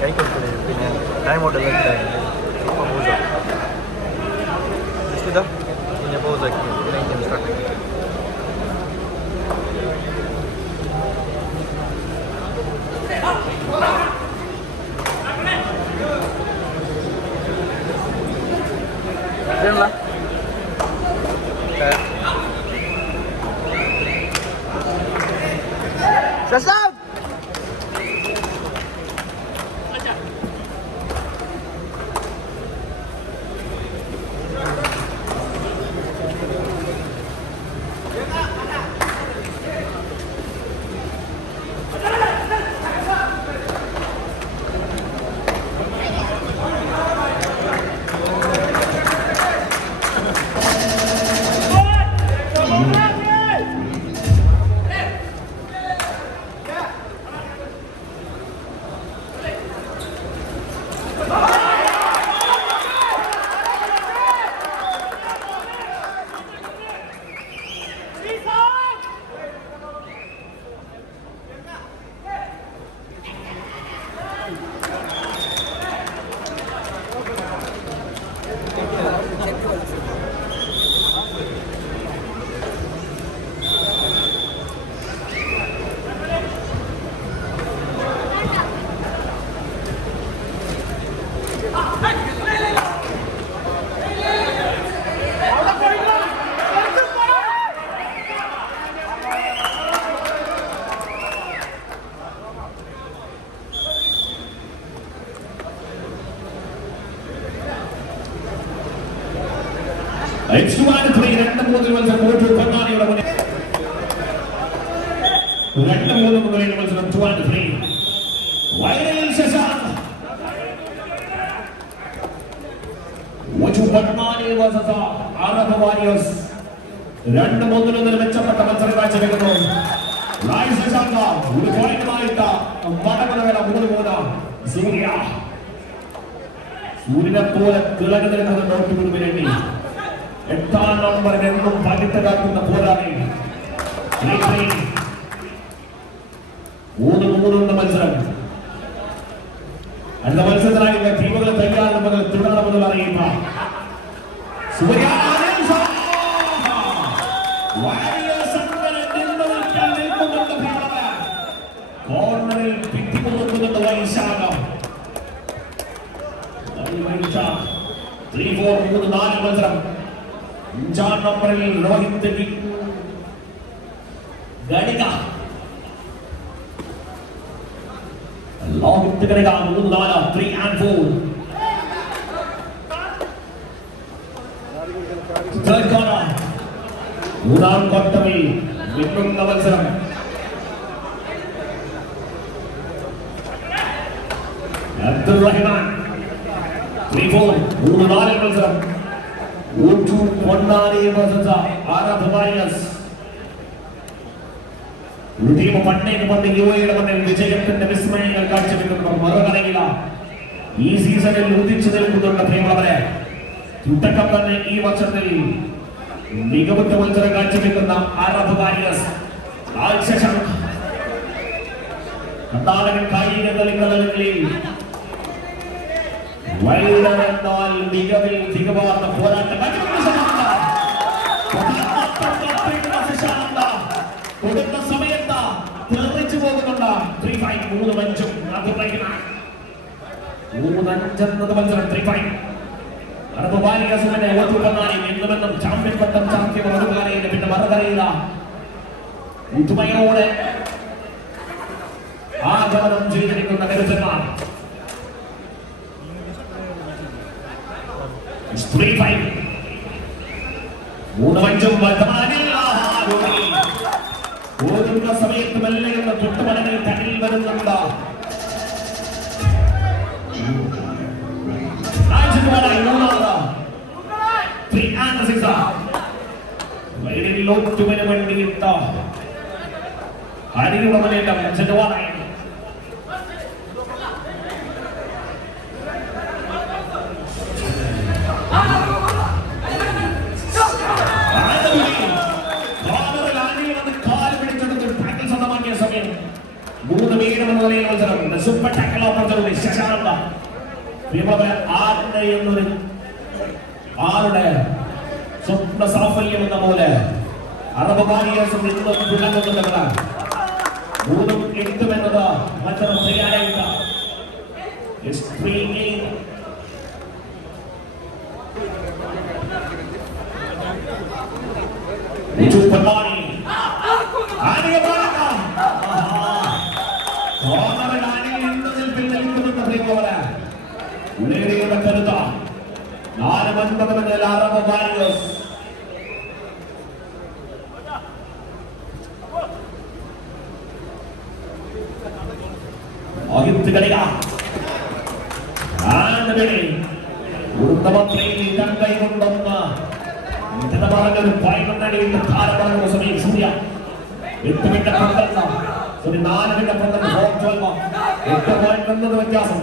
കൈ കൊടുത്തത് പിന്നെ ടൈം ഔട്ടെല്ലാം ഇട്ടായിരുന്നു ഇപ്പോൾ പോസാക്കി ജസ്റ്റ് ഇതാ പിന്നെ പോസാക്കി പിന്നെ ഇങ്ങനെ സ്റ്റാർട്ട് ആക്കി ഇതല്ല Shazam! It's 2-3. രണ്ട് മൂന്ന് മത്സരം പോയിട്ട് പൊന്നാനിയുടെ മുന്നിൽ രണ്ട് മൂന്ന് മുതലുള്ള മത്സരം 2-3. വയലിൽ Sasanth Ponnani versus Arab warriors രണ്ട് മൂന്നിനൊന്നിൽ മെച്ചപ്പെട്ട മത്സരം കാഴ്ചവെക്കുന്നു. ശശാന്ത് ഒരു പോയിന്റുമായിട്ട് മടങ്ങുന്നവര 3-3. സൂര്യനെ പോലെ തിളങ്ങി നിൽക്കുന്ന നോട്ടിന് വേണ്ടി 8-ാം നമ്പറിൽ എന്നും പകിട്ട് കാക്കുന്ന പോരാളി 3-3 മത്സരം. അടുത്ത മത്സരത്തിനായി ടീമുകൾ തയ്യാറെടുപ്പുകൾ തുടരണമെന്ന് അറിയിപ്പ കോർണറിൽ പിറ്റിമുറുക്കുന്നുണ്ട് വൈശാഖം. 3-4 മത്സരം. 5-ാം നമ്പറിൽ രോഹിത് ഗണിക ലോഹിത് ഗണിക 3-4 3-4. തേർഡ് കോർണർ മൂന്നാം ക്വാർട്ടറിൽ വീണ്ടും മത്സരം. അബ്ദുൾ റഹ്മാൻ 3-4 3-4 മത്സരം. Ponnani versus Arab warriors. ഒരു ടീം പണ്ടേക്ക് പണ്ട് യുവയുടെ മണ്ണിൽ വിജയത്തിന്റെ വിസ്മയങ്ങൾ കാഴ്ചവെക്കുന്ന മറുകരയില ഈ സീസണിൽ ഉദിച്ചു നിൽക്കുന്നുണ്ട് പ്രിയമുള്ളവരെ. തുടക്കം തന്നെ ഈ വർഷത്തിൽ മികവുറ്റ മത്സരം കാഴ്ചവെക്കുന്ന അറബ് വാരിയേഴ്സ്. കർണാടകൻ കായിക കളികളിൽ വൈദ്യുതമെന്നാൽ മികവിൽ തികവാർന്ന പോരാട്ടം കൊടുത്ത സമയത്ത് തെറിച്ചു പോകുന്നുണ്ട്. 3-5 3-5 മത്സരം 3-5. അറബ് വാരിയേഴ്സിനെ ഓർത്തുകൊണ്ടാണ് എന്നുമെന്നും ചാമ്പ്യൻ പട്ടം ചാമ്പ്യൻ മറുകരയില്ല. പിന്നെ മറുകരയില്ല പുതുമയോടെ ആഗമനം ചെയ്തിരിക്കുന്ന കരുത്തന്മാർ. 3-5 ഓടുന്ന സമയത്ത് മെല്ലെയുള്ള തൊട്ടുമടങ്ങിൽ കണ്ണിൽ വരുന്നുണ്ട്. വൈദ്യുതിയിലോട്ടുവിന് വേണ്ടിയിട്ട ഹരിയുടെ മുന്നേറ്റം ചെറുവാനായി. മൂന്ന് മീനമെന്ന് സൂപ്പർ ടാക്കിൾ ഓപ്പർച്യൂണിറ്റി ശശാങ്ക ആരുടെ സ്വപ്ന സാഫല്യം എന്ന പോലെ അറബ് വാരിയേഴ്സും ഇന്നും വിളങ്ങുന്നവരാണ്. 3-8 എന്നത് മറ്റൊരു തയ്യാറായില്ല. കരുത 4-9 അറബ് വാരിയേഴ്സ്. വ്യത്യാസം.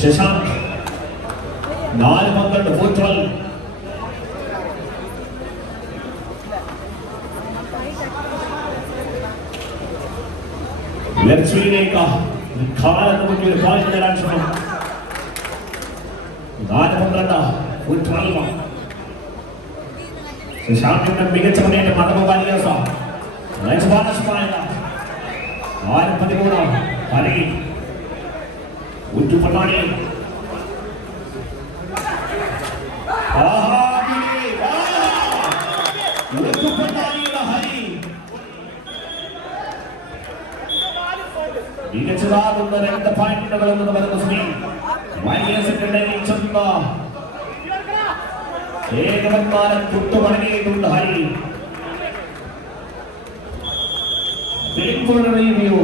ശശാങ്ക് 4-12 ഫുട്ബോൾ. ലക്ഷ്മിയിലേക്ക് കാലത്ത് മുന്നിൽ പോയിന്റ് നേടാൻ ശ്രമം. 4-12 ഫുട്ബോൾ. ശശാങ്കിന്റെ മികച്ച മുന്നേറ്റം അറബ് വാരിയേഴ്സ്. 4-13 പരകി ഉറ്റുപള്ളാണി. മികച്ചതാകുന്ന 2 പോയിന്റുകൾ എന്ന് പറയുന്ന വാരിയേഴ്സിനിടയിൽ ചെന്ന ഏകവന്മാരെ തൊട്ടുപടങ്ങിയിട്ടുണ്ട് ഹരി. റിവ്യൂ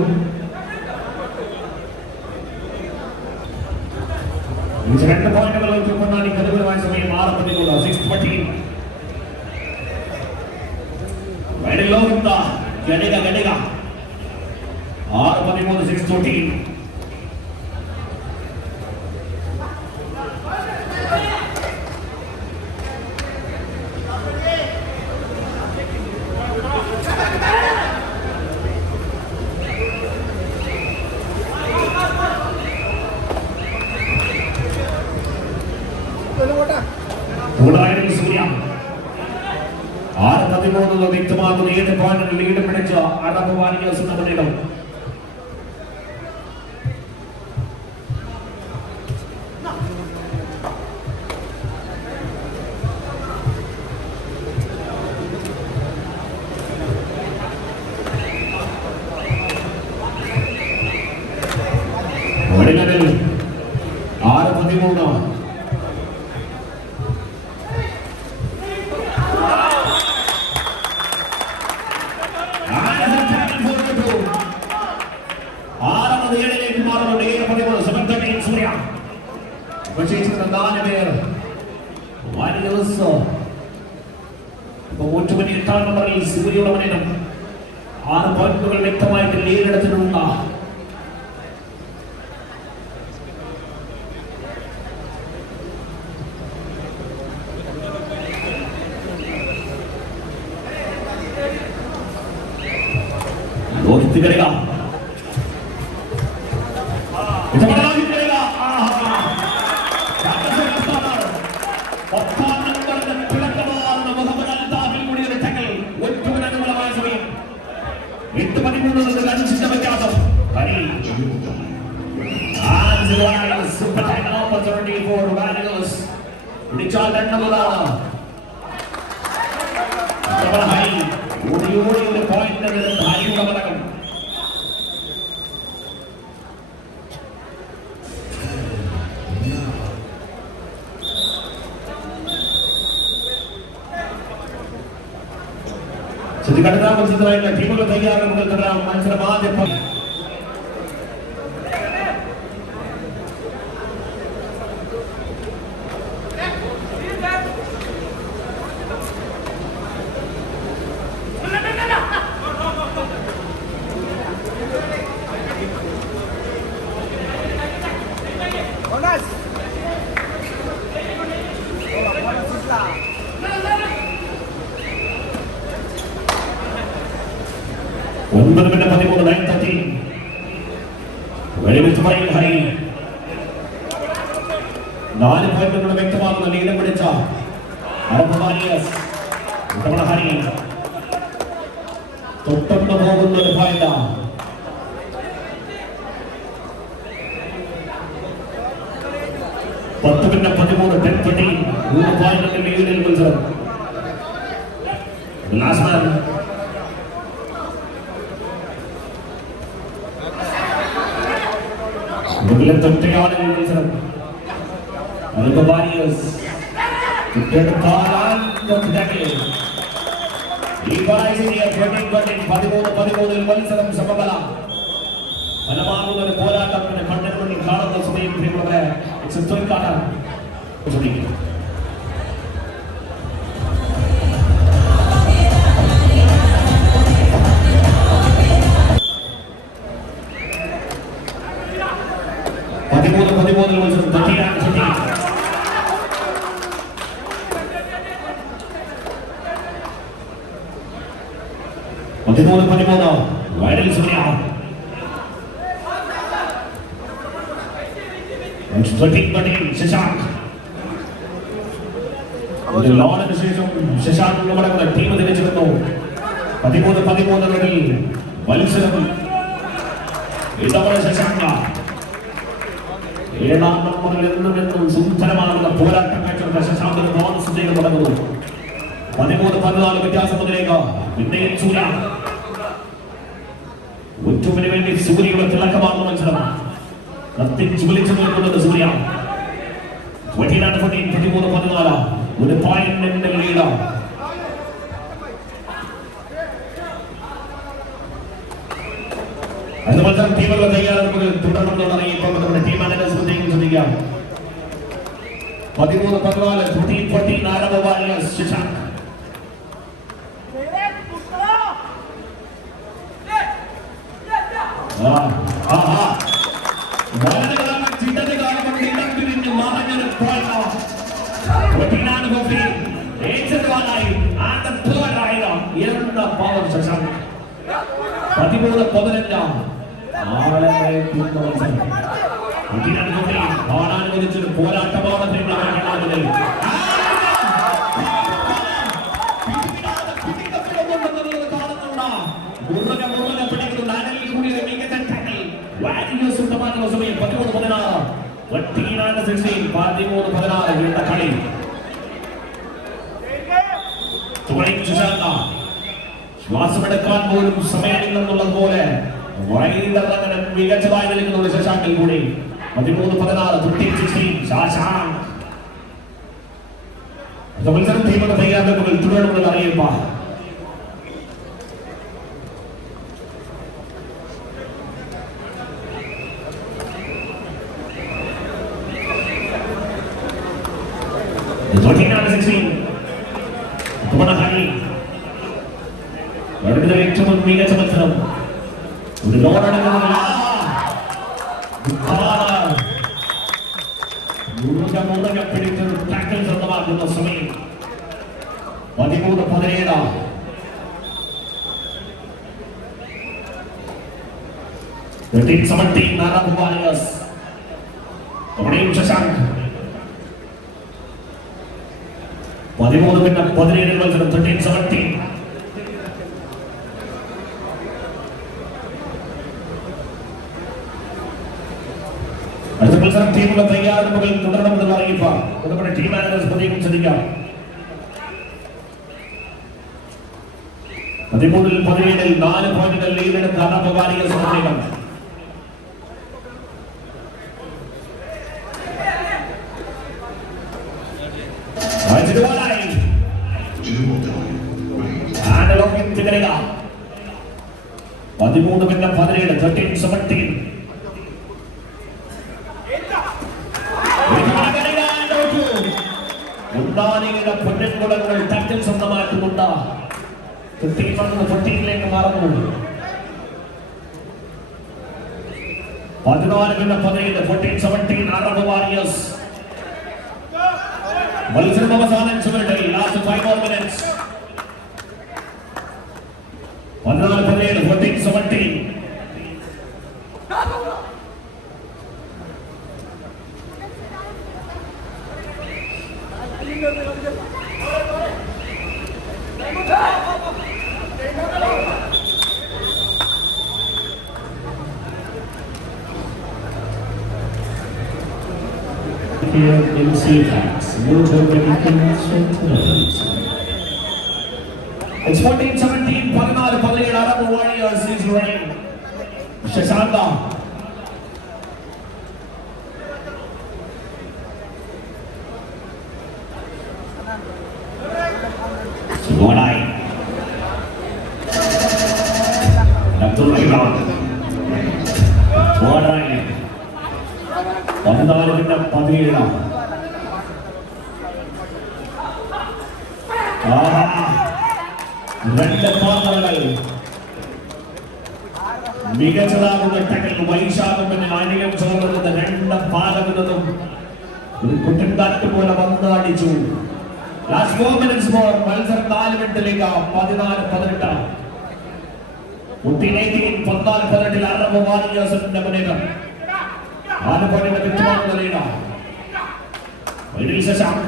2 പോയിന്റുകൾ ഉറ്റുപള്ളാണി പ്രതികൂലമായ സമയം 6-13. വെടിലോത്ത ഗണിക 6-13 6-14. സൂര്യ 6-13 വ്യക്തമാകുന്ന 7 പോയിന്റുകൾ ലീഡ് പിടിച്ച അറബ് വാരിയേഴ്സ് നേടും. വടകരയിൽ 6-13 സൂര്യയുടെ മുന്നേറ്റം 6 പോയിന്റുകൾ വ്യക്തമായിട്ട് ലീഡെടുത്തിട്ടുണ്ട്. Super tackle opportunity for Values. Richard Nandamala. Double high. Would you the point that is high Kamalakam? So the Katara was the people of the Yard of the Katara and the 13 9:30 Velivil Hari 4 പോയിന്റുകളുടെ വ്യക്തമാകുന്ന ലീഡം പിടിച്ച Arab warriors ഇത്തവണ ഹരി തൊട്ടു പോകുന്ന ഒരു point. 10-13 10-13 3 പോയിന്റുകളുടെ ലീഡിൽ മത്സരം. Last man തൊട്ടയാണ് മത്സരം. Arab warriors മത്സരം സമബല ഫലമാകുന്ന ഒരു പോരാട്ടത്തിന് കണ്ണിന് മുന്നിൽ കാണുന്ന സമയം തോൽക്കാനാണ് ശ്രമിക്കുന്നത്. മത്സരം തെറ്റിയാണ് തെറ്റി. വൈഡൽ സൂര്യ 13 ശശാങ്ക് ലോണിന് ശേഷം ശശാങ്ക് നമ്മുടെ ടീം തിരിച്ചിരുന്നു. 13 മത്സരം ഇതവണ ശശാങ്ക 7ാം നമ്പറിൽ എന്നും സുന്ദരമാകുന്ന പോരാട്ടം കാഴ്ചവെച്ച ശശാങ്കിന് ബോണസ് ചെയ്ത് തുടങ്ങുന്നു. 13-14 വ്യത്യാസത്തിലേക്ക് പിന്നെയും സൂര്യ ഒറ്റുവിന് വേണ്ടി സൂര്യയുടെ തിളക്കമാർന്ന മത്സരം കത്തിച്ചു വിളിച്ചു നിൽക്കുന്നത് സൂര്യ. 13-14 ഒരു പോയിന്റിന്റെ ലീഡ്. അടുത്ത മത്സരം ടീമുകളുടെ തയ്യാറെടുപ്പുകൾ തുടർന്നുണ്ടെന്നാണ് ഇപ്പോൾ നമ്മുടെ ടീം മാനേജേഴ്സ് ശ്രദ്ധിക്കാം. 13-14 13-14 ആരംഭ വാരിയേഴ്സ് ശശാങ്ക്. പോരാട്ടമാണ് ശ്വാസമെടുക്കാൻ പോലും സമയമില്ലെന്നുള്ളതുപോലെ വൈദ്യുതങ്ങനെ മികച്ചതായി നിൽക്കുന്ന ശശാങ്കിൽ കൂടി 13-16 ശശാങ്ക്. മത്സരം ടീമുകളുടെ തയ്യാറെടുപ്പുകൾ തുടരുമെന്ന് അറിയിപ്പാ. ഏറ്റവും മികച്ച മത്സരം ഒരു പിടിച്ചൊരു ടാക്കിൾ സ്വന്തമാക്കുന്ന സമയം 13-17 13-17 ആരംഭ വാരിയേഴ്സ്. അവിടെയും ശശാങ്ക് 13-17 മത്സരം 13-17. അടുത്ത മത്സരം ടീമുകളുടെ തയ്യാറെടുപ്പുകൾ തുടരണമെന്നുള്ള അറിയിപ്പ് നമ്മുടെ ടീം മാനേജേഴ്സ് പ്രത്യേകം ശ്രദ്ധിക്കാം. 13-17 4 പോയിന്റുകൾ ലീഡെടുത്ത അറബ് വാരിയേഴ്സ് പ്രത്യേകം. പൊന്നൻകുടങ്ങൾ ടാക്കിൾ സ്വന്തമാക്കുന്നുണ്ട്. മാറുന്നു. 14-17 അറബ് വാരിയേഴ്സ്. മത്സരം അവസാനം ചുവട്ടെ last 5 more minutes. 14-17 here in CFAX. Global Medical Centers. It's 14-17, 14-17, Arab Warriors is running. Shashanka. Suwadai. Abdul Rahman. Suwadai. 14-17. രണ്ട് പാത്രങ്ങൾ മികച്ചതാകുന്ന ടക്കൽ വൈശാഖത്തിന് അനിയം ചോർന്നത് രണ്ട് പാലകുന്നതും ഒരു കുട്ടൻകാറ്റ് പോലെ വന്നടിച്ചു. Last 4 minutes more. മത്സരം 4 മിനിറ്റിലേക്ക് 14-18. 14-18 അറബ് വാരിയേഴ്സിന്റെ മുന്നേറ്റം. 4 പോയിന്റ് വ്യക്തമാകുന്ന ലീഡ്. ശശാങ്ക്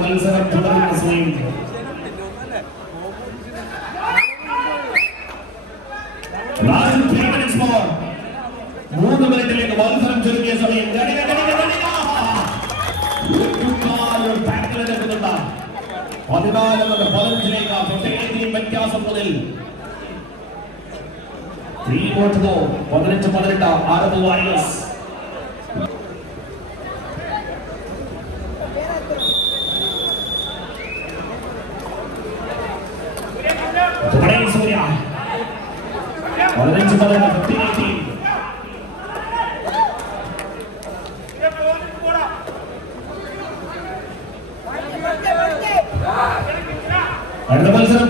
മത്സരം തുടരുന്ന സമയം മൂന്ന് മിനിറ്റിലേക്ക് മത്സരം ചുരുങ്ങിയ സമയം എടുക്കുന്നുണ്ട്. 14-15 വ്യത്യാസം മുതൽ 15-18 അറബ് വാരിയേഴ്സ്. സൂര്യ 15-18 അടുത്ത മത്സരം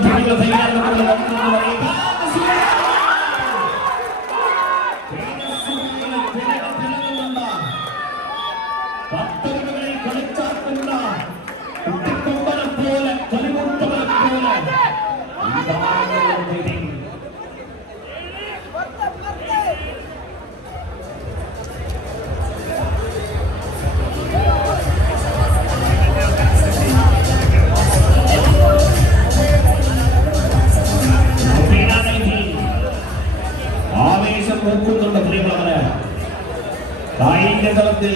നോക്കുന്നുണ്ട് പ്രിയമുള്ളവരെ. കായിക തലത്തിൽ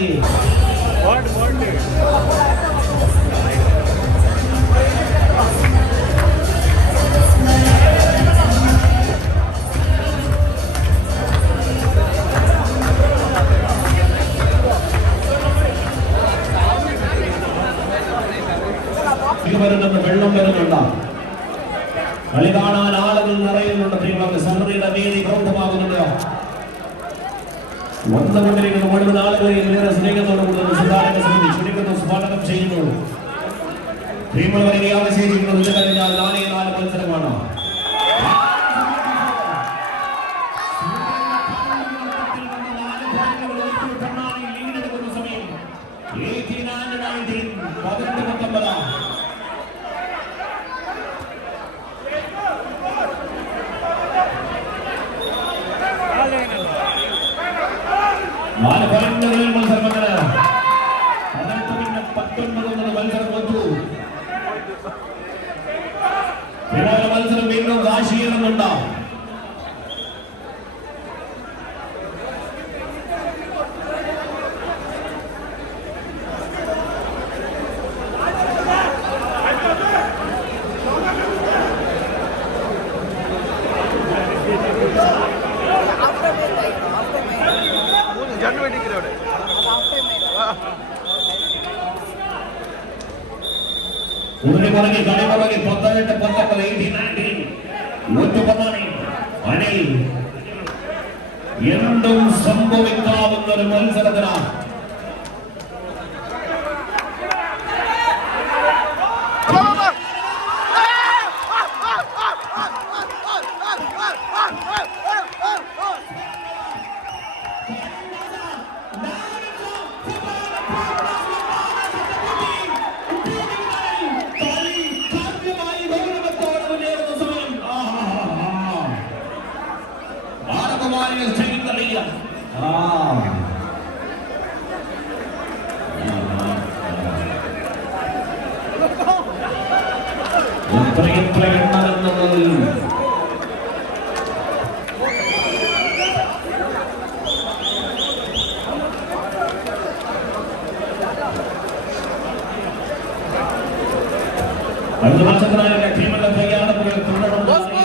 വരുന്നുണ്ട്, വെള്ളം വരുന്നുണ്ട്, കളി കാണാൻ ആളുകൾ നിറയുന്നുണ്ട്. പ്രിയമുള്ള സമൃദ്ധിയുടെ വേദി പ്രൗഢമാകുന്നുണ്ട്. വന്നുകൊണ്ടിരിക്കുന്ന മുഴുവൻ ആളുകളെയും ഏറെ സ്നേഹത്തോടുകൂടി സുധാരണ സമിതി ക്ഷണിക്കുന്നു, സ്വാഗതം ചെയ്യുന്നു. പ്രിയമുള്ളവരെ അവശേഷിക്കുന്നത് ഇത് കഴിഞ്ഞാൽ 4 മത്സരമാണ്. ലീഡെടുക്കുന്ന സമയം 18-19 18-19. നാല് പോയിന്റുകളിൽ മത്സരം 18-19 മത്സരം തോറ്റു. പിന്നാലെ മത്സരം വീണ്ടും വാശിയേറുന്നുണ്ട്. കളി പുറകെ 18-19 അനിൽ എന്തും സംഭവിക്കാവുന്ന ഒരു മത്സരത്തിനാണ്. Warriors taking the lead. എത്രയും പ്രകടനമെന്നത് അടുത്ത മത്സരത്തിനായ ടീമിന്റെ തയ്യാറെടുപ്പുകൾ തുടരുന്നുണ്ടാവും.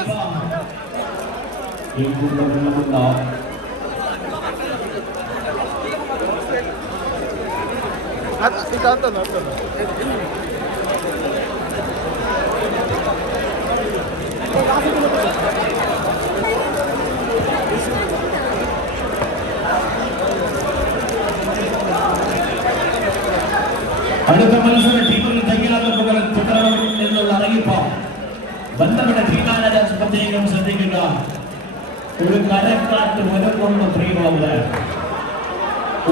അടുത്ത മത്സര ടീമുകൾ തയ്യാറെടുപ്പുകൾ തുടരണം എന്നുള്ള അറിയിപ്പ് ബന്ധപ്പെട്ട ടീം മാനേജേഴ്സ് പ്രത്യേകം ശ്രദ്ധിക്കുക. ഒരു കരക്കാറ്റ് വരുന്നുണ്ട് പ്രിയമുള്ളവര്,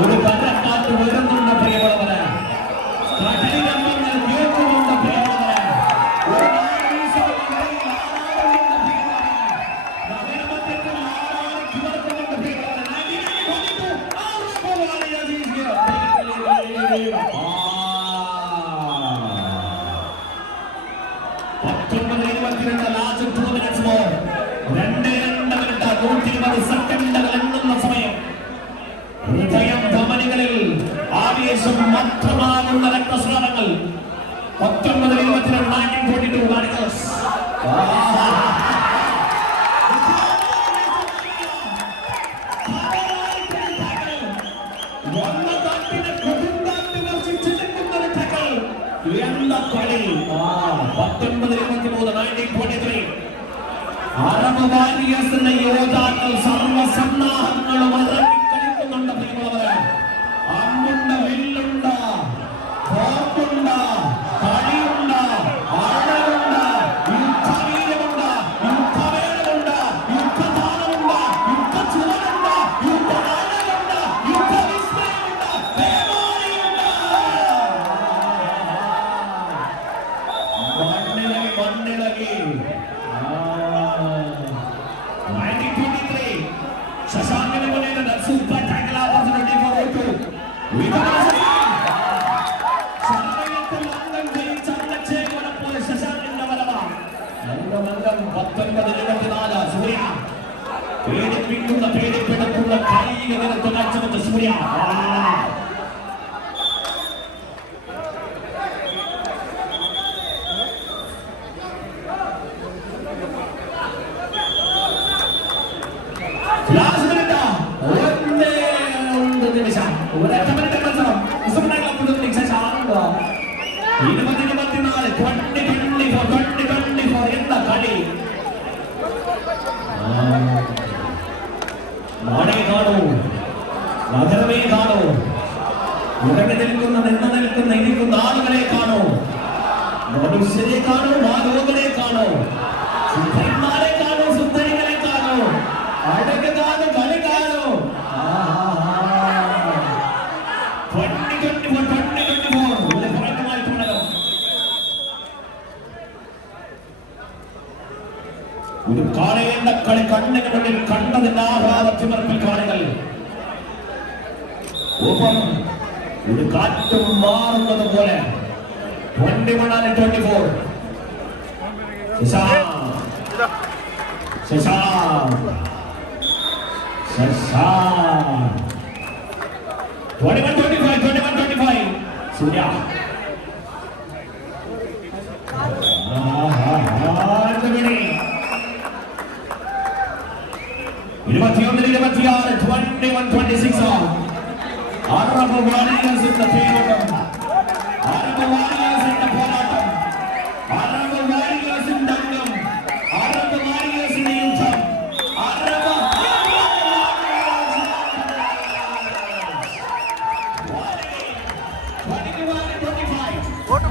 ഒരു കരക്കാറ്റ് വരുന്നുണ്ട് പ്രിയമുള്ളവര്, കടലിനമ്പങ്ങൾ കേൾക്കുന്നുണ്ട് പ്രിയമുള്ളവര്, ഒരു ഹൃദയം ധമനികളിൽ ആവേശം മാത്രമാകുന്ന രക്തസ്രാവങ്ങൾ 19-22 Warriors. അറബ് വാരിയേഴ്സിന്റെ യോദ്ധാക്കൾ സർവസന്നാഹങ്ങളും ഇറങ്ങിക്കളിക്കുന്നുണ്ട് പ്രിയമുള്ളവരെ. അമ്പുണ്ട, വില്ലുണ്ട, ബോംബുണ്ട, കളിയുണ്ട, ആഴമുണ്ട, യുദ്ധവീര്യമുണ്ട, യുദ്ധവേളമുണ്ട്, യുദ്ധദാനമുണ്ട്, യുദ്ധചുവടുണ്ട്, യുദ്ധനാടകമുണ്ട്, യുദ്ധവിസ്മയമുണ്ട്, പേമാരിയുണ്ട്. മണ്ണിളകി 1923 ശശാങ്കിന് മുന്നിൽ സൂപ്പർ ടാക്കിൾ ഓപ്പർച്യൂണിറ്റി ഫോർ ഓട്ടു സമയത്ത് ലണ്ടൻ ജയിച്ചപ്പോൾ ശശാങ്കിന്റെ വരവാണ്. 19-24 സൂര്യ പേടിപ്പെടുത്തുന്ന കായിക നിരത്ത് കാഴ്ചവെച്ച സൂര്യ. നഗരമേ കാണൂ, ഉടനെ നിൽക്കുന്ന ഇരിക്കുന്ന ആളുകളെ കാണൂ, മനുഷ്യരെ കാണൂ, മാലോകരെ കാണൂ, സുന്ദരന്മാരെ കാണൂ, സുന്ദരികളെ കാണൂ, അഴക് കാണൂ, കളി കാണൂ. 2024 ഒരു കാളയുടെ കളി കണ്ണിന് മുന്നിൽ കണ്ടതിന്റെ ആഹ്ലാദത്തിമർപ്പിൽ കാണികൾ. ഒപ്പം ഒരു കാറ്റും മാറുന്നത് പോലെ 21-24 21-25 സൂര്യ. ഇരുപത്തിയൊന്നിൽ 21-26 അറബ് വാരിയേഴ്സിന്റെ പോരാട്ടം, അറബ് വാരിയേഴ്സിന്റെ പോരാട്ടം, അറബ് വാരിയേഴ്സിന്റെ അംഗം, അറബ് വാരിയേഴ്സിന്റെ യുദ്ധം, അറബ് വോട്ട്